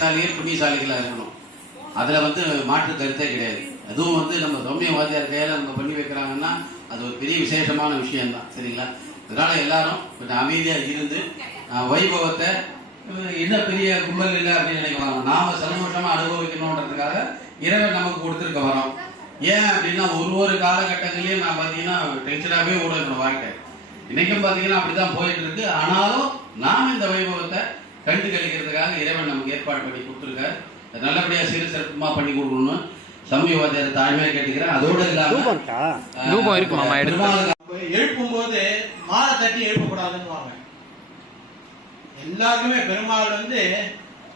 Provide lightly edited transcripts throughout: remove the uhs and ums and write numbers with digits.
சாலிகள் புண்ணியசாலிகளாக இருக்கணும். அதில் வந்து மாற்று கருத்தே கிடையாது. அதுவும் வந்து நம்ம சௌமியவாதியார் கையில் நம்ம பண்ணி வைக்கிறாங்கன்னா அது ஒரு பெரிய விசேஷமான விஷயம்தான். சரிங்களா? அதனால எல்லாரும் கொஞ்சம் அமைதியாக இருந்து வைபவத்தை என்ன பெரிய கும்பல் இல்லை அப்படின்னு நினைக்கிறாங்க. நாம சந்தோஷமாக அனுபவிக்கணுன்றதுக்காக இறைவன் நமக்கு கொடுத்துருக்க வரோம். ஏன் அப்படின்னா ஒரு காலகட்டங்களையும் நான் பார்த்தீங்கன்னா டென்ஷனாகவே ஓடுற வாழ்க்கை இன்னைக்கும் பார்த்தீங்கன்னா அப்படிதான் போயிட்டு இருக்கு. ஆனாலும் நாம் இந்த வைபவத்தை கண்டு கழிக்கிறதுக்காக இறைவன் நமக்கு ஏற்பாடு பண்ணி கொடுத்துருக்காரு. நல்லபடியாக சீர சிறப்புமா பண்ணி கொடுக்கணும்னு சமயவாதியார் தாழ்மையாக கேட்டுக்கிறேன். அதோடு இல்லாம எழுப்பும் போது மாலை தட்டி எழுப்பக்கூடாதுன்னு எல்லாருக்குமே பெருமாள் வந்து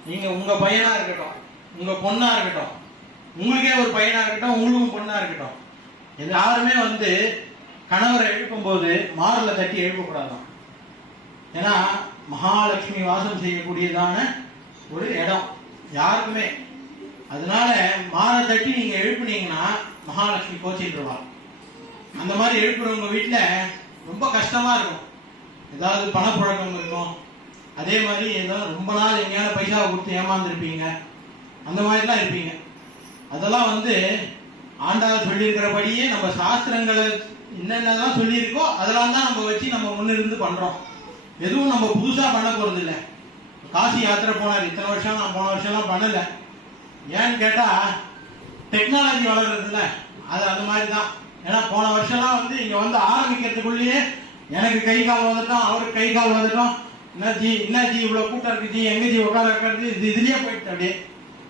நீங்க உங்க பையனா இருக்கட்டும், உங்க பொண்ணா இருக்கட்டும், உங்களுக்கே ஒரு பையனா இருக்கட்டும், உங்களுக்கும் பொண்ணா இருக்கட்டும், யாருமே வந்து கணவரை எழுப்பும் போது மாறல தட்டி எழுப்பக்கூடாதான். ஏன்னா மகாலட்சுமி வாசம் செய்யக்கூடியதான ஒரு இடம் யாருக்குமே. அதனால மாலை தட்டி நீங்க எழுப்புனீங்கன்னா மகாலட்சுமி கோச்சிட்டுருவாள். அந்த மாதிரி எழுப்புறவங்க வீட்டுல ரொம்ப கஷ்டமா இருக்கும். ஏதாவது பணப்புழக்கம் இருக்கும், அதே மாதிரி ஏதாவது ரொம்ப நாள் எங்கேயான பைசாவை கொடுத்து ஏமாந்துருப்பீங்க, அந்த மாதிரிலாம் இருப்பீங்க. அதெல்லாம் வந்து ஆண்டாள் சொல்லியிருக்கிறபடியே நம்ம சாஸ்திரங்களை என்னென்னலாம் சொல்லியிருக்கோ அதெல்லாம் தான் நம்ம வச்சு நம்ம முன்னிருந்து பண்றோம். எதுவும் நம்ம புதுசா பண்ண போறது இல்லை. காசி யாத்திரை போனார், இத்தனை வருஷம் நான் போன வருஷம்லாம் பண்ணல. ஏன்னு கேட்டா டெக்னாலஜி வளர்றதுல அது அந்த மாதிரி தான். ஏன்னா போன வருஷம்லாம் வந்து இங்க வந்து ஆரம்பிக்கிறதுக்குள்ளேயே எனக்கு கை கால் வந்துட்டோம், அவருக்கு கை கால் வந்துட்டோம், என்ன ஜி இவ்வளவு கூட்டம் இருக்கு ஜி, எங்க ஜி உட்கார இருக்கிறது, இதுலயே போயிட்டு அப்படியே.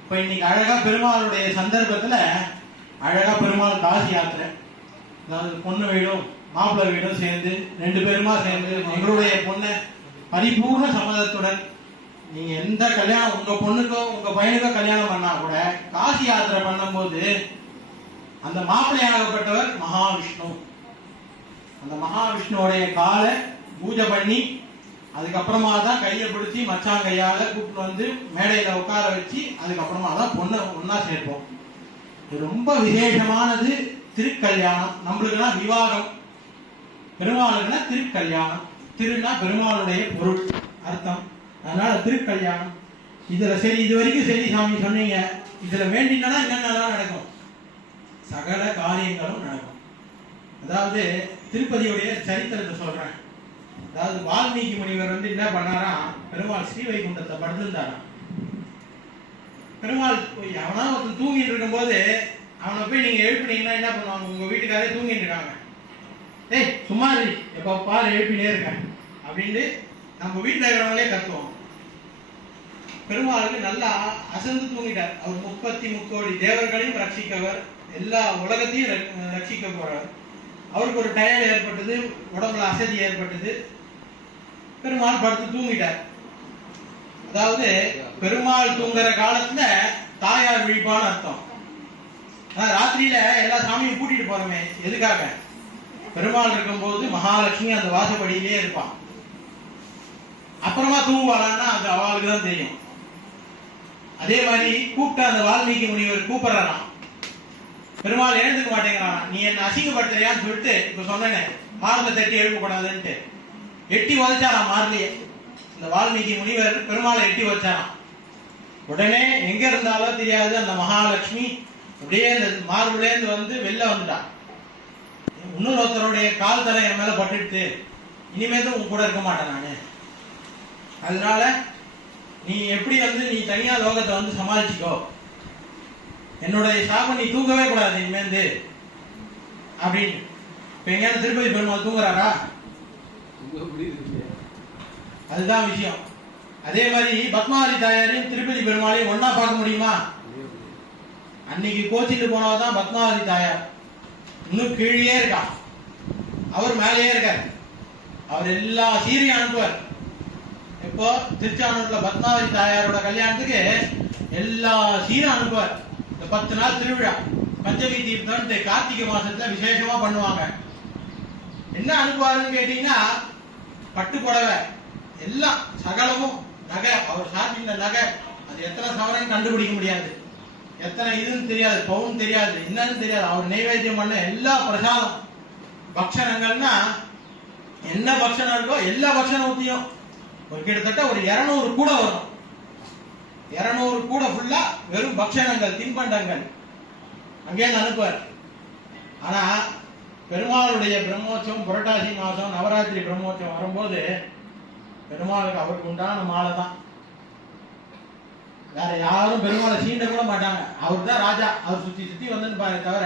இப்ப இன்னைக்கு அழகா பெருமாளுடைய சந்தர்ப்பத்துல அழகா பெருமாள் காசி யாத்திரை, அதாவது பொண்ணு வீடும் மாப்பிள்ளை வீடும் சேர்ந்து 2 பேருமா சேர்ந்து எங்களுடைய பொண்ணை பரிபூர்ண சம்மதத்துடன் நீங்க எந்த கல்யாணம் உங்க பொண்ணுக்கோ உங்க பையனுக்கோ கல்யாணம் பண்ணா கூட காசி யாத்திரை பண்ணும்போது அந்த மாப்பிள்ளையாகப்பட்டவர் மகாவிஷ்ணு. அந்த மகாவிஷ்ணுவோடைய காலை பூஜை பண்ணி அதுக்கப்புறமா தான் கையை பிடிச்சி மச்சான் கையால கூப்பிட்டு வந்து மேடையில உட்கார வச்சு அதுக்கப்புறமா தான் பொண்ணை ஒன்னா சேர்ப்போம். இது ரொம்ப விசேஷமானது. திருக்கல்யாணம் நம்மளுக்குன்னா விவாகம், பெருமாளுக்குன்னா திருக்கல்யாணம். திருன்னா பெருமாளுடைய பொருள் அர்த்தம். அதனால திருக்கல்யாணம். இதுல சரி, இது வரைக்கும் சரி சாமி சொன்னீங்க. இதுல வேண்டினா என்னென்னலாம் நடக்கும்? சகல காரியங்களும் நடக்கும். அதாவது திருப்பதியுடைய சரித்திரத்தை சொல்றேன். அதாவது வால்மீகி முனிவர் வந்து என்ன பண்ணாரா, பெருமாள் ஸ்ரீவைகுண்டத்தை படுத்திருந்தாராம். பெருமாள் அவனா ஒருத்தன் தூங்கிட்டு இருக்கும் போது அவனை போய் நீங்க எழுப்பினீங்கன்னா என்ன பண்ணுவாங்க? உங்க வீட்டுக்காரே தூங்கிட்டு இருக்காங்க, ஏய் சும்மா எப்ப பாரு எழுப்பினே இருக்கேன் அப்படின்னு நம்ம வீட்டுல இருக்கிறவங்களே கத்துவோம். பெருமாளுக்கு நல்லா அசந்து தூங்கிட்டார். அவர் 33 கோடி தேவர்களையும் ரட்சிக்கவர், எல்லா உலகத்தையும் ரட்சிக்க போறார். அவருக்கு ஒரு டயர்ட் ஏற்பட்டது, உடம்புல அசதி ஏற்பட்டது, பெருமாள் படுத்து தூங்கிட்டார். அதாவது பெருமாள் தூங்குற காலத்துல தாயார் விழிப்பான்னு அர்த்தம். ராத்திரியில எல்லா சாமியும் கூட்டிட்டு போறோமே எதுக்காக? பெருமாள் இருக்கும்போது மகாலட்சுமி அந்த வாசப்படியிலே இருப்பான். அப்புறமா தூங்குவாளான்னா அது அவளுக்கு தான் தெரியும். அதே மாதிரி கூப்பிட்ட அந்த வால்மீகி முனிவர் கூப்பிடுறான், பெருமாள் எழுந்துக்க மாட்டேங்கிறான். நீ என்ன அசிங்கப்படுத்துறியான்னு சொல்லிட்டு இப்ப சொன்னேனே மார்ல தட்டி எழுப்பக்கூடாதுன்ட்டு எட்டி உதைச்சாராம் மார்லயே. இந்த வால்மீகி முனிவர் பெருமாளை எட்டி வச்சாராம். உடனே எங்க இருந்தாலோ தெரியாது அந்த மகாலட்சுமி அப்படியே இந்த மார்புலேருந்து வந்து வெளில வந்துட்டான். இன்னொருத்தருடைய கால் தலை என் மேல பட்டுட்டு இனிமேல் உன் கூட இருக்க மாட்டேன் நானு. அதனால நீ எப்படி வந்து நீ தனியா லோகத்தை வந்து சமாளிச்சுக்கோ, என்னுடைய சாபம் நீ தூங்கவே கூடாது இனிமேந்து அப்படின்னு. இப்ப எங்கேயான திருப்பதி பெருமாள் தூங்குறாரா? அதுதான் விஷயம். அதே மாதிரி பத்மாவதி தாயாரையும் திருப்பதி பெருமாளையும் ஒன்னா பார்க்க முடியுமா? அன்னைக்கு கோச்சிட்டு போனவதான் பத்மாவதி தாயார். இன்னும் கீழே இருக்கா, அவர் மேலேயே இருக்கார். அவர் எல்லா சீரையும் அனுப்புவார். இப்போ திருச்சானூர்ல பத்மாவதி தாயாரோட கல்யாணத்துக்கு எல்லா சீரும் அனுப்புவார். இந்த 10 நாள் திருவிழா பஞ்சமி தீர்த்தம் கார்த்திகை மாசத்துல விசேஷமா பண்ணுவாங்க. என்ன அனுப்புவாருன்னு கேட்டீங்கன்னா பட்டு புடவை எல்லாம் சகலமும் நகை, அவர் சாத்தின நகை அது எத்தனை சவரன் கண்டுபிடிக்க முடியாது, எத்தனை இதுன்னு தெரியாது, பவுன் தெரியாது, என்னன்னு தெரியாது. அவர் நைவேத்தியம் பண்ண எல்லா பிரசாதம் பக்ஷணங்கள்னா என்ன பக்ஷணம் இருக்கோ எல்லா பக்ஷணத்தையும் ஒரு கிட்டத்தட்ட ஒரு 200 கூட வரும். 200 கூட ஃபுல்லா வெறும் பக்ஷணங்கள், தின்பண்டங்கள் அங்கே அனுப்புவார். ஆனா பெருமாளுடைய பிரம்மோற்சவம் புரட்டாசி மாசம் நவராத்திரி பிரம்மோற்சவம் வரும்போது பெருமாளுக்கு அவருக்கு உண்டான மாலை தான். வேற யாரும் பெருமாளை சீண்ட கூட மாட்டாங்க. அவர் தான் ராஜா. அவர் சுத்தி சுத்தி வந்து பாரு தவிர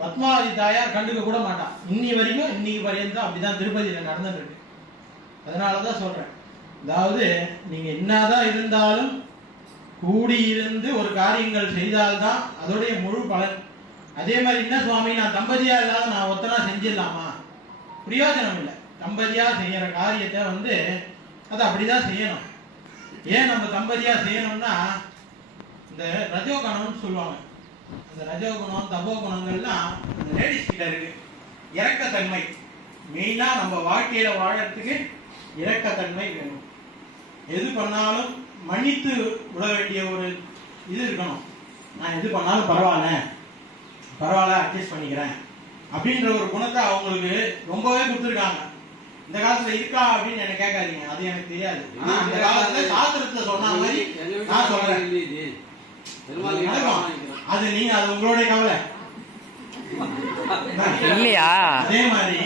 பத்மாவதி தாயார் கண்டுக்க கூட மாட்டான். இன்னி வரைக்கும் இன்னைக்கு பரியந்தம் அப்படிதான் திருப்பதியில நடந்துட்டு இருக்கு. அதனாலதான் சொல்றேன், அதாவது நீங்க என்னதான் இருந்தாலும் கூடியிருந்து ஒரு காரியங்கள் செய்தால்தான் அதோடைய முழு பலன். அதே மாதிரி என்ன சுவாமி, நான் தம்பதியா இல்லாத நான் ஒத்தனா செஞ்சிடலாமா? பிரயோஜனம் இல்லை. தம்பதியா செய்யற காரியத்தை வந்து அதை அப்படிதான் செய்யணும். ஏன் நம்ம தம்பதியா செய்யணும்னா, இந்த ரஜோகுணம்னு சொல்லுவாங்க. அந்த ரஜோகுணம் தபோ குணங்கள்லாம் இந்த லேடிஸ் கிட்ட இருக்கு. இரக்கத்தன்மை மெயினா நம்ம வாழ்க்கையில வாழறதுக்கு இரக்கத்தன்மை வேணும். எது பண்ணாலும் மன்னித்து விட வேண்டிய ஒரு இது இருக்கணும். நான் எது பண்ணாலும் பரவாயில்ல அட்ஜஸ்ட் பண்ணிக்கிறேன் அப்படின்ற ஒரு குணத்தை அவங்களுக்கு ரொம்பவே கொடுத்துருக்காங்க. இந்த காலத்துல இருக்கா அப்படின்னு என்ன கேட்காதீங்க, அது எனக்கு தெரியாது. ஆனா அந்த காலத்துல சாஸ்திரத்துல சொன்ன மாதிரி நான் சொல்றேன். அது நீங்க அது உங்களுடைய கவலை இல்லையா? அதே மாதிரி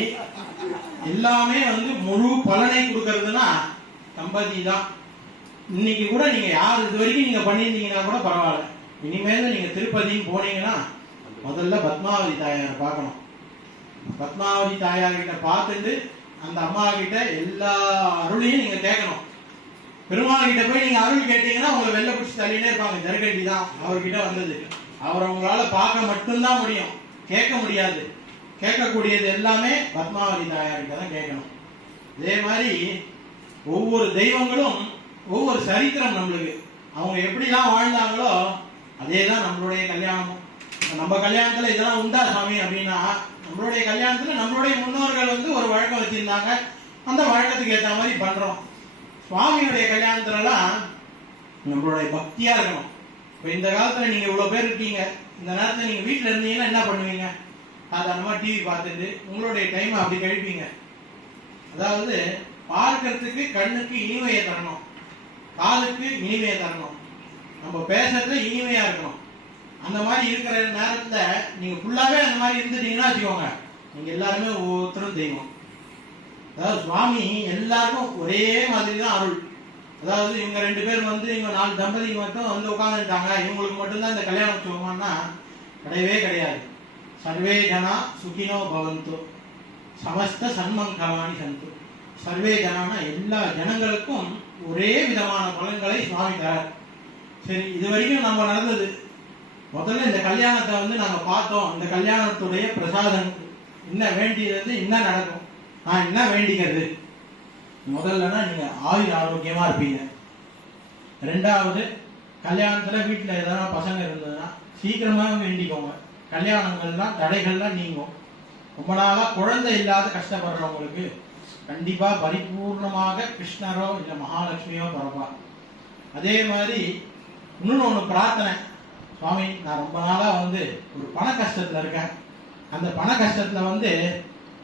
எல்லாமே வந்து முழு பலனை கொடுக்கறதுன்னா தம்பதி தான். இன்னைக்கு கூட நீங்க யார் இது வரைக்கும் நீங்க பண்ணியிருந்தீங்கன்னா கூட பரவாயில்ல. இனிமேல் நீங்க திருப்பதின்னு போனீங்கன்னா முதல்ல பத்மாவதி தாயாரை பார்க்கணும். பத்மாவதி தாயார் கிட்ட பார்த்துட்டு அந்த அம்மா கிட்ட எல்லா அருளையும் நீங்க கேட்கணும். பெருமாள் கிட்ட போய் நீங்க அருள் கேட்டீங்கன்னா உங்களை வெளில பிடிச்சி தள்ளினே இருப்பாங்க. ஜெருகண்டி தான் அவர்கிட்ட வந்தது. அவரை உங்களால பார்க்க மட்டும்தான் முடியும், கேட்க முடியாது. கேட்கக்கூடியது எல்லாமே பத்மாவதி தாயார்கிட்ட தான் கேட்கணும். இதே மாதிரி ஒவ்வொரு தெய்வங்களும் ஒவ்வொரு சரித்திரம் நம்மளுக்கு. அவங்க எப்படிலாம் வாழ்ந்தாங்களோ அதே தான் நம்மளுடைய கல்யாணமும். நம்ம கல்யாணத்துல இதெல்லாம் உண்டா சாமி அப்படின்னா, நம்மளுடைய கல்யாணத்துல நம்மளுடைய முன்னோர்கள் வந்து ஒரு வழக்கம் வச்சிருந்தாங்க. அந்த வழக்கத்துக்கு ஏற்ற மாதிரி பண்றோம். சுவாமியுடைய கல்யாணத்துலலாம் நம்மளுடைய பக்தியா இருக்கணும். இப்ப இந்த காலத்துல நீங்க இவ்வளவு பேர் இருக்கீங்க, இந்த நேரத்துல நீங்க வீட்டுல இருந்தீங்கன்னா என்ன பண்ணுவீங்க? சாதாரணமா டிவி பார்த்துட்டு உங்களுடைய டைம் அப்படி கழிப்பீங்க. அதாவது பார்க்கறதுக்கு கண்ணுக்கு இனிமையை தரணும், காதுக்கு இனிமையை தரணும், நம்ம பேசுறதுல இனிமையா இருக்கணும். அந்த மாதிரி இருக்கிற நேரத்துல நீங்க ஃபுல்லாவே அந்த மாதிரி இருந்துட்டீங்கன்னா வச்சுக்கோங்க, நீங்க எல்லாருமே ஒவ்வொருத்தரும் தெய்வம். அதாவது சுவாமி எல்லாருக்கும் ஒரே மாதிரி தான் அருள். அதாவது இவங்க 2 பேர் வந்து இவங்க 4 தம்பதிக்கு மட்டும் வந்து உட்காந்துட்டாங்க, இவங்களுக்கு மட்டும்தான் இந்த கல்யாணம் வச்சுக்கோமான்னா கிடையவே கிடையாது. சர்வே ஜனா சுகினோ பவந்து சமஸ்த சன்மங்கமானி சந்து. சர்வே ஜனானா எல்லா ஜனங்களுக்கும் ஒரே விதமான பலன்களை சுவாமி தரார். சரி, இது வரைக்கும் நம்ம நடந்தது. முதல்ல இந்த கல்யாணத்தை வந்து நாங்க பார்த்தோம். இந்த கல்யாணத்துடைய பிரசாதம் என்ன வேண்டியது, என்ன நடக்கும், நான் என்ன வேண்டிக்கிறது? முதல்லனா நீங்க ஆயுள் ஆரோக்கியமா இருப்பீங்க. 2வது, கல்யாணத்துல வீட்டுல ஏதாவது பசங்க இருந்ததுன்னா சீக்கிரமா வேண்டிக்கோங்க. கல்யாணங்கள்லாம் தடைகள்லாம் நீங்கும். ரொம்ப நாளா குழந்தை இல்லாத கஷ்டப்படுறவங்களுக்கு கண்டிப்பா பரிபூர்ணமாக கிருஷ்ணரோ இல்ல மகாலட்சுமியோ பிறப்பா. அதே மாதிரி இன்னொன்னு பிரார்த்தனை, சுவாமி நான் ரொம்ப நாளா வந்து ஒரு பண கஷ்டத்துல இருக்கேன், அந்த பண கஷ்டத்துல வந்து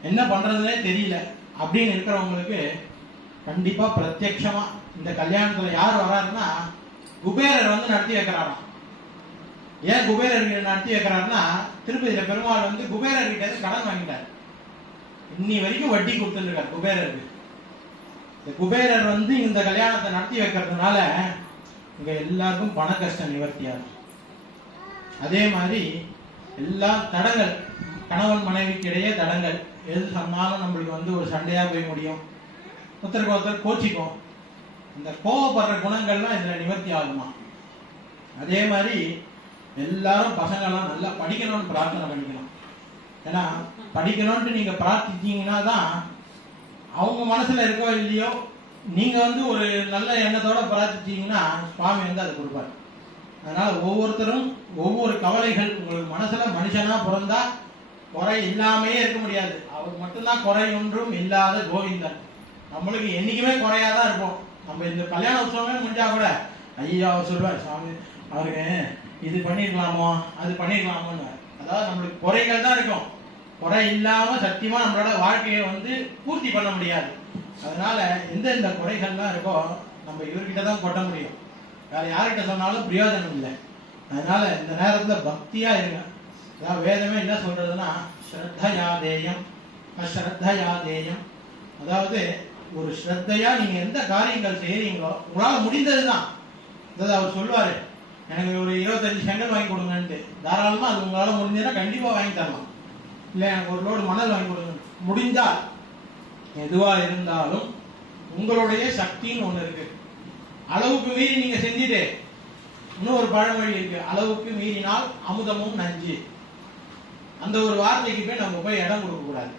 என்ன பண்றதுன்னே தெரியல அப்படின்னு இருக்கிறவங்களுக்கு கண்டிப்பா பிரத்யட்சமா இந்த கல்யாணத்துல யார் வராருன்னா குபேரர் வந்து நடத்தி வைக்கிறாராம். ஏன் குபேரர் நடத்தி வைக்கிறாருன்னா, திருப்பதியில பெருமாள் வந்து குபேரர் கிட்ட கடன் வாங்கிட்டார். இன்னி வரைக்கும் வட்டி கொடுத்துருக்காரு குபேரருக்கு. இந்த குபேரர் வந்து இந்த கல்யாணத்தை நடத்தி வைக்கிறதுனால இங்க எல்லாருக்கும் பண கஷ்டம் நிவர்த்தியாகும். அதே மாதிரி எல்லா தடங்கள், கணவன் மனைவிக்கு இடையே தடங்கள், எது சொன்னாலும் நம்மளுக்கு வந்து ஒரு சண்டையா போய் முடியும், ஒருத்தருக்கு ஒருத்தர் கோச்சிக்கும். இந்த கோவப்படுற குணங்கள்லாம் இதுல நிவர்த்தி ஆகுமா. அதே மாதிரி எல்லாரும் பசங்கள்லாம் நல்லா படிக்கணும்னு பிரார்த்தனை பண்ணிக்கணும். ஏன்னா படிக்கணும்னு நீங்க பிரார்த்திச்சீங்கன்னா தான் அவங்க மனசுல இருக்கோ இல்லையோ, நீங்க வந்து ஒரு நல்ல எண்ணத்தோட பிரார்த்திச்சீங்கன்னா சுவாமி வந்து அதை கொடுப்பாரு. அதனால ஒவ்வொருத்தரும் ஒவ்வொரு கவலைகள், உங்களுக்கு மனசுல மனுஷனா பிறந்தா குறை இல்லாமே இருக்க முடியாது. அவருக்கு மட்டும்தான் குறை ஒன்றும் இல்லாத கோவிந்தன். நம்மளுக்கு என்னைக்குமே குறையாதான் இருப்போம். நம்ம இந்த கல்யாண உற்சவமே முடிஞ்சா கூட ஐயா அவர் சொல்வார், சுவாமி அவருக்கு இது பண்ணிருக்கலாமோ அது பண்ணிருக்கலாமோன்னு. அதாவது நம்மளுக்கு குறைகள் தான் இருக்கும், குறை இல்லாம சத்தியமா நம்மளோட வாழ்க்கையை வந்து பூர்த்தி பண்ண முடியாது. அதனால எந்தெந்த குறைகள்லாம் இருக்கோ நம்ம இவர்கிட்ட தான் கொட்ட முடியும். வேற யார்கிட்ட சொன்னாலும் பிரயோஜனம் இல்லை. அதனால இந்த நேரத்துல பக்தியா இருங்க. அதாவது வேதமே என்ன சொல்றதுன்னா ஸ்ரத்தையாதேயம் அஸ்ரத்தையாதேயம். அதாவது ஒரு ஸ்ரத்தையா நீங்க எந்த காரியங்கள் செய்யறீங்களோ உங்களால முடிந்ததுதான். அதாவது அவர் சொல்லுவாரு, எனக்கு ஒரு 25 செங்கல் வாங்கி கொடுங்கன்ட்டு. தாராளமா அது உங்களால முடிஞ்சதுன்னா கண்டிப்பா வாங்கி தரலாம். இல்லை எனக்கு ஒரு லோடு மணல் வாங்கி கொடுங்க. முடிஞ்சால் எதுவா இருந்தாலும் உங்களுடைய சக்தின்னு ஒண்ணு இருக்கு. அளவுக்கு மீறி நீங்க செஞ்சுட்டு, இன்னும் ஒரு பழமொழி இருக்கு, அளவுக்கு மீறினால் அமுதமும் நஞ்சு. அந்த ஒரு வார்த்தைக்கு போய் நம்ம போய் இடம் கொடுக்க கூடாது.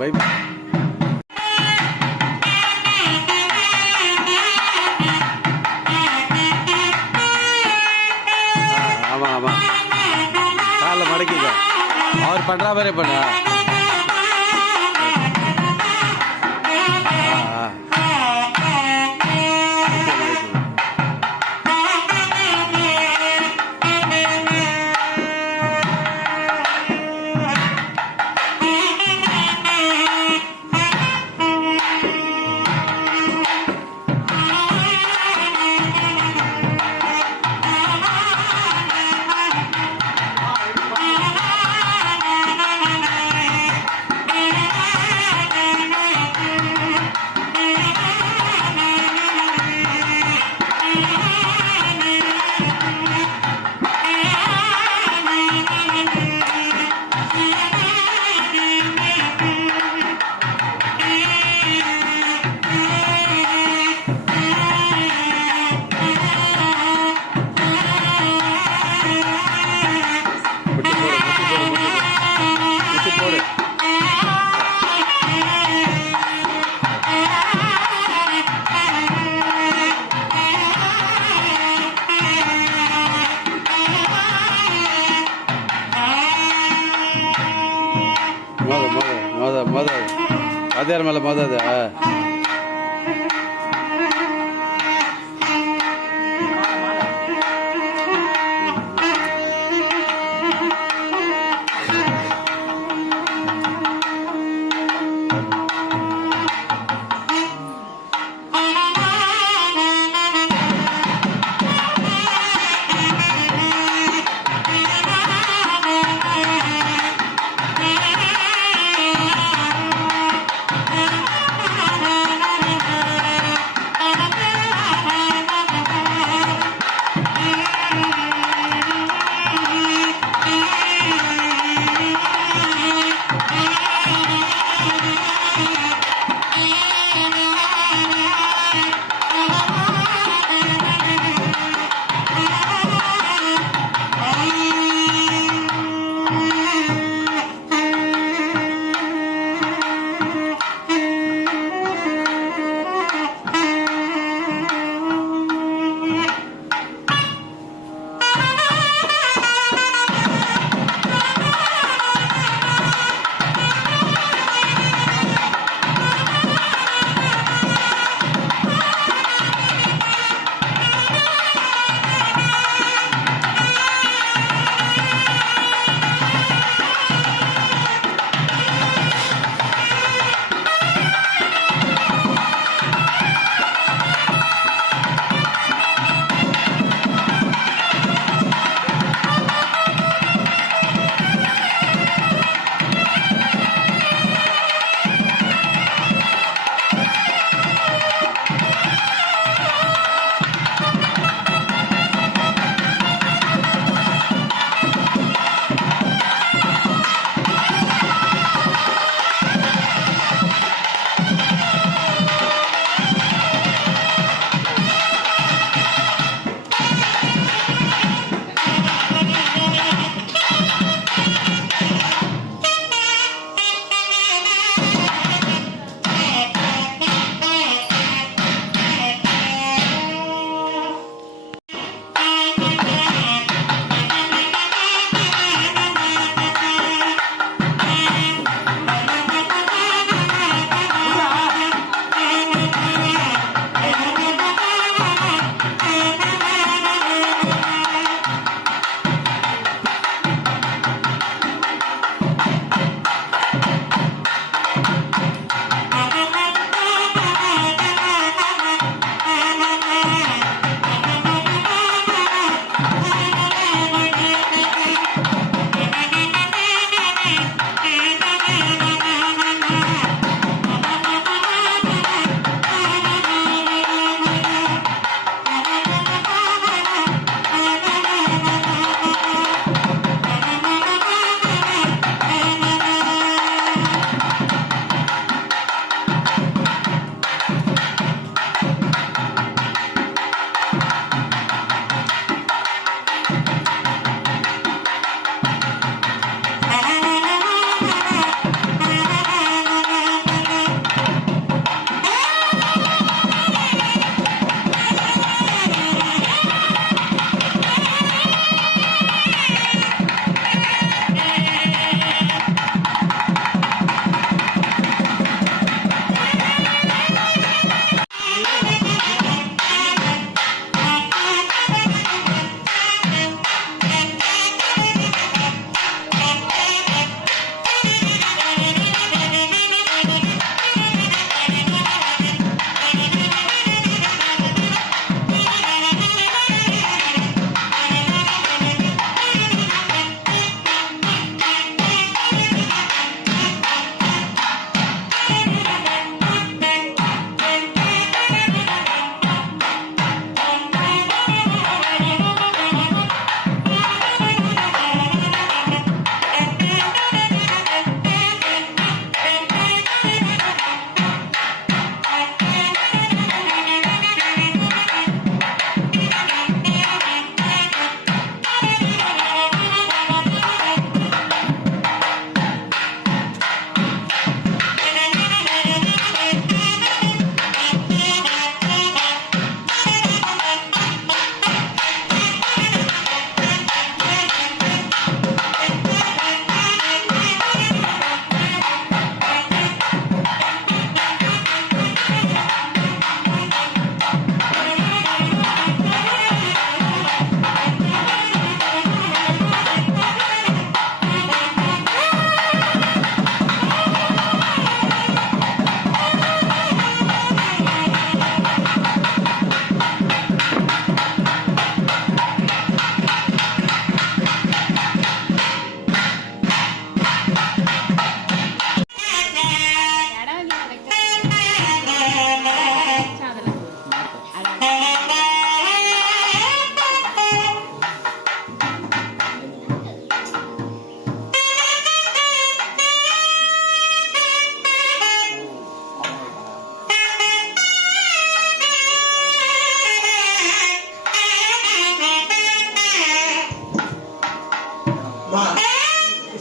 Vai. ஆமா ஆமா காலை மடக்கிக்க அவர் பண்ற மாதிரி பண்ண போடு. மோத வாத்தியார் மேலே மோதாது.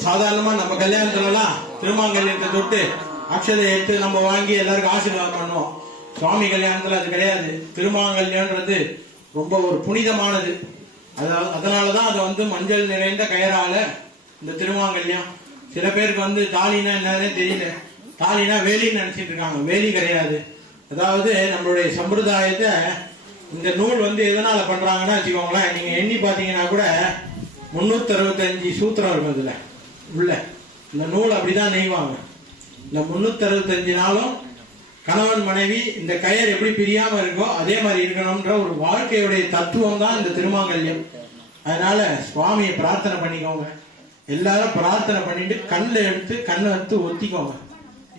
சாதாரணமா நம்ம கல்யாணத்துலலாம் திருமாங்கல்யத்தை தொட்டு அக்ஷதை எடுத்து நம்ம வாங்கி எல்லாருக்கும் ஆசீர்வாதம் பண்ணுவோம். சுவாமி கல்யாணத்துல அது கிடையாது. திருமாங்கல்யன்றது ரொம்ப ஒரு புனிதமானது. அதனாலதான் அதை வந்து மஞ்சள் நிறைந்த கயரால இந்த திருமாங்கல்யம். சில பேருக்கு வந்து தாலினா என்னன்னே தெரியல. தாலினா வேலின்னு நினைச்சிட்டு இருக்காங்க. வேலி கிடையாது. அதாவது நம்மளுடைய சம்பிரதாயத்தை இந்த நூல் வந்து எதனால பண்றாங்கன்னா வச்சுக்கோங்களேன், நீங்க எண்ணி பாத்தீங்கன்னா கூட 365 சூத்திரம் இருக்கும் இதுல உள்ள. இந்த நூல் அப்படிதான் நெய்வாங்க. இந்த 365 நாளும் கணவன் மனைவி இந்த கயர் எப்படி பிரியாம இருக்கோ அதே மாதிரி இருக்கணும்ன்ற ஒரு வாழ்க்கையுடைய தத்துவம் தான் இந்த திருமாங்கல்யம். அதனால சுவாமியை பிரார்த்தனை பண்ணிக்கோங்க. எல்லாரும் பிரார்த்தனை பண்ணிட்டு கண்ணில் எடுத்து கண்ணை எடுத்து ஒத்திக்கோங்க.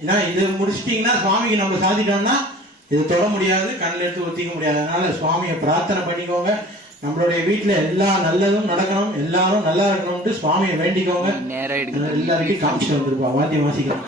ஏன்னா இது முடிச்சிட்டீங்கன்னா சுவாமிக்கு நம்ம சாதிட்டோம்னா இது தொட முடியாது, கண்ணில் எடுத்து ஒத்திக்க முடியாது. அதனால சுவாமியை பிரார்த்தனை பண்ணிக்கோங்க. நம்மளுடைய வீட்டுல எல்லா நல்லதும் நடக்கணும், எல்லாரும் நல்லா இருக்கணும்னு சுவாமியை வேண்டிக்கோங்க. எல்லாருக்கும் காமிச்சு வந்துருப்பா. வாத்தியம் வாசிக்கலாம்.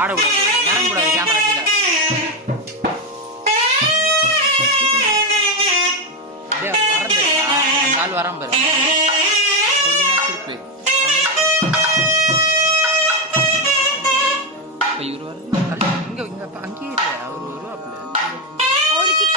ஆடக்கூடாது, இறங்கக்கூடாது கேமரா கீழே. அப்படியே வரந்து கால் வராம பாரு. திருப்பு இப்போ இவர் வர இங்க இங்க அங்கேயே இல்லை. அவர் வருவாப்புல ஒரு கிட்ட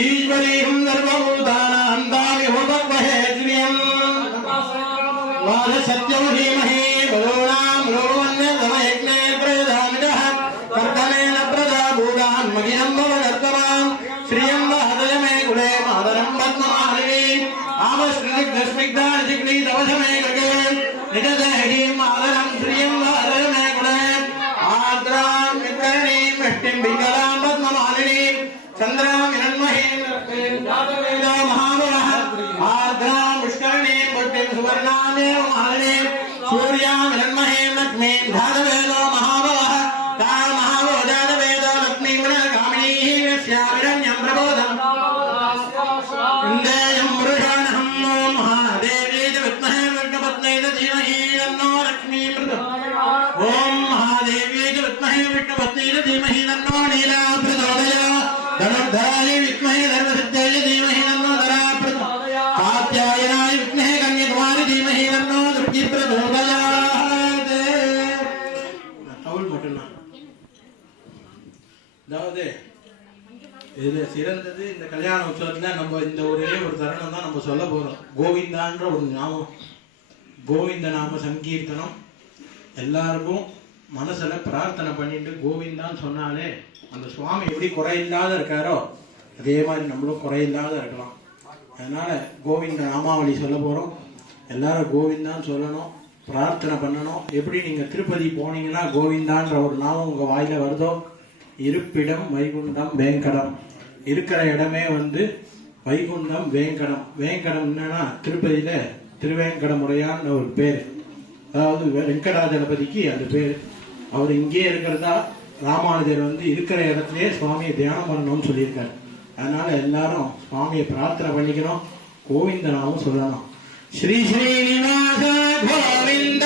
ईश्वरीं सर्वभूतानां दामिहोपक्वहे श्रियम् वादसत्यं धीमहि वरुणां रोमन्यतमयज्ञे प्रदामिदः कर्तमेन प्रदाभूतान् मगिनं भवदर्तमां श्रियं वादय मे कुले मातरं पद्ममालिनीम् आवस्कृतिग्धस्निग्धाजिग्नीतवशमे गगे निजदेहीं मातरं श्रियं वादय मे कुले आर्द्रां विकर्णीं मिष्टिं पिङ्गलां पद्ममालिनीं चन्द्रां हिरण्महीं जातवेदो महाबलः आर्द्रां पुष्करणीं पुष्टिं सुवर्णां मालिनीं सूर्यां हिरण्महीं लक्ष्मीं जातवेदो महाबलः तां महाबो जातवेदो लक्ष्मीं कामिनीः यस्यामिरण्यं प्रबोधम् इन्द्रेयं पुरुषाणहं नो महादेवी च विद्महे विष्णुपत्न्यै च धीमहि तन्नो लक्ष्मी प्रचोदयात् ॐ महादेवी च विद्महे विष्णुपत्न्यै च धीमहि तन्नो नीला प्रचोदयात् धनुर्धाय विद्महे धर्मसिद्ध्यै च धीमहि तन्नो धरा प्रचोदयात् कात्यायनाय विद्महे कन्याकुमारी धीमहि तन्नो दुर्गी प्रचोदयात् தவுள் மட்டும்தான். அதாவது இது சிறந்தது இந்த கல்யாண உற்சவத்துல நம்ம இந்த ஒரே ஒரு தருணம் தான் நம்ம சொல்ல போறோம். கோவிந்தான்ற ஒரு நாமம், கோவிந்த நாம சங்கீர்த்தனம் எல்லாருக்கும் மனசுல பிரார்த்தனை பண்ணிட்டு கோவிந்தான்னு சொன்னாலே அந்த சுவாமி எப்படி குறையில்லாத இருக்காரோ அதே மாதிரி நம்மளும் குறையில்லாத இருக்கலாம். அதனால கோவிந்த நாமாவளி சொல்ல போறோம். எல்லாரும் கோவிந்தான்னு சொல்லணும், பிரார்த்தனை பண்ணணும். எப்படி நீங்க திருப்பதி போனீங்கன்னா கோவிந்தான்ற ஒரு நாமம் உங்க வாயில வருதோ, இருப்பிடம் வைகுண்டம் வேங்கடம், இருக்கிற இடமே வந்து வைகுண்டம் வேங்கடம். வேங்கடம் என்னன்னா திருப்பதியில திருவேங்கடமுடையான்னு ஒரு பேர், அதாவது வெங்கடாஜலபதிக்கு அந்த பேர். அவர் இங்கே இருக்கிறதா ராமானுஜர் வந்து இருக்கிற இடத்துலயே சுவாமியை தியானம் பண்ணணும்னு சொல்லியிருக்காரு. அதனால எல்லாரும் சுவாமியை பிரார்த்தனை பண்ணிக்கணும், கோவிந்த நாமம் சொல்லணும். ஸ்ரீ ஸ்ரீனிவாச கோவிந்த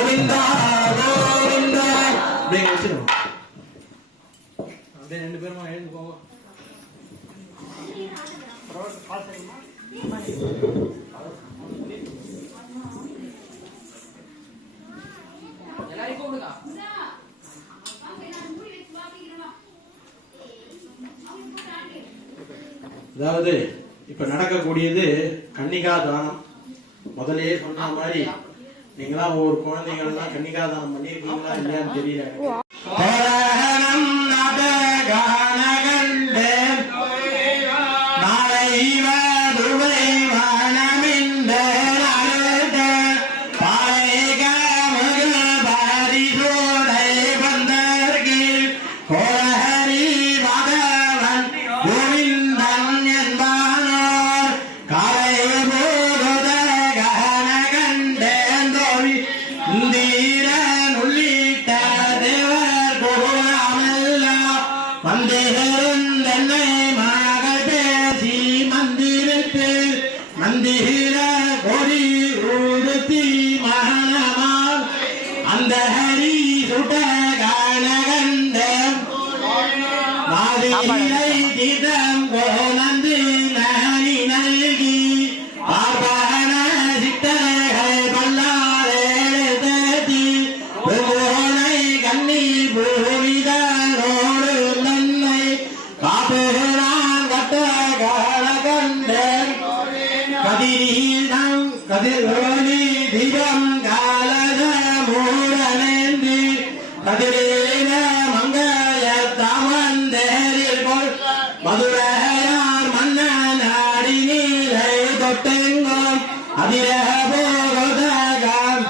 கோவிந்தா கோவிந்தா. அப்படியே வச்சிருவோம். அப்படியே 2 பேருமா எழுந்து போங்க. அதாவது இப்ப நடக்கக்கூடியது கன்னிகா தானம். முதல்லயே சொன்ன மாதிரி நீங்களா ஒரு குழந்தைகள்லாம் கன்னிகா தானம் பண்ணிருக்கீங்களா இல்லையான்னு தெரியல. மந்திர கொடி ஊடுத்தி மகனமால் அந்த ஹரி சுட கணகண்டம் மாதிரை கிதம் கோனந்து நகரி நல்கி பார்வன சித்தர்கள் பல்லாரேத்தி பூனை கண்ணி பூமிதனோடு நன்னை காப்புகிறான் கட்ட கணகண்டன் கதிரீனம் கதிரோலி திரம் காலத மூடனேந்தி கதிரேன மங்கைய தாமந்தேரில் கொள் மதுரையார் மன்னன் அடி நீரை தொட்டெங்கும் அதிர போகதகம்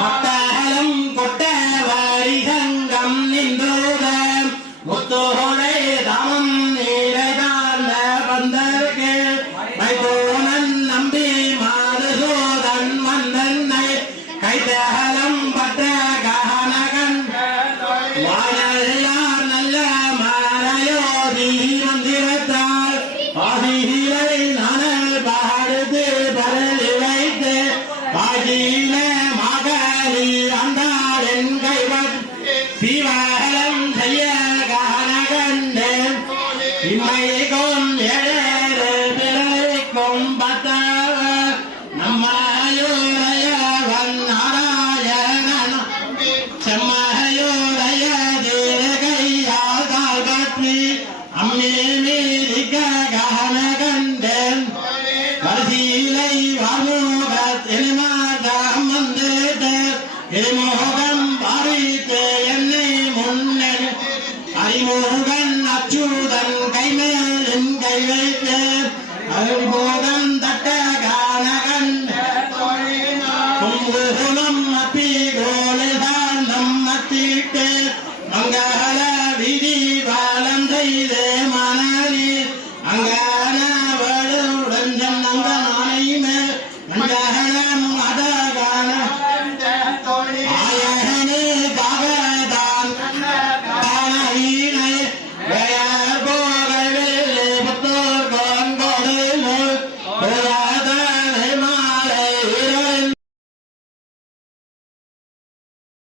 மத்தகலம் கொட்ட வரி சங்கம் நின்றோதம் முத்தோடை தாமம் நீரை தாழ்ந்த பந்தருக்கு மைதோனன் நம்பி மாதசோதன் வந்தன்னை கைதகலம் பட்ட கனகன் வாழல்லார் நல்ல மாலையோதி மந்திரத்தால் ஆதிகளை நனல் பாடுது பரல் வைத்து பாஜீன மகளி அந்தாளின் கைவன் சிவகலம் செய்ய கனகண்டன் இம்மைக்கும் ஏழு பிறக்கும் பத்தவ நம்மையுடையவன் நாராயணன் செம்மையுடைய தேகையால் கால் பற்றி அம்மே மீதிக்க கனகண்டன் வரிசீலை வாமுக திருமாதம் வந்துட்டு திருமுகம் பாரித்து என்னை முன்னன் அறிமுகன் அச்சுதன் கைமேலின் கை வைத்து அறிமுகம் தட்ட கனகண்டன்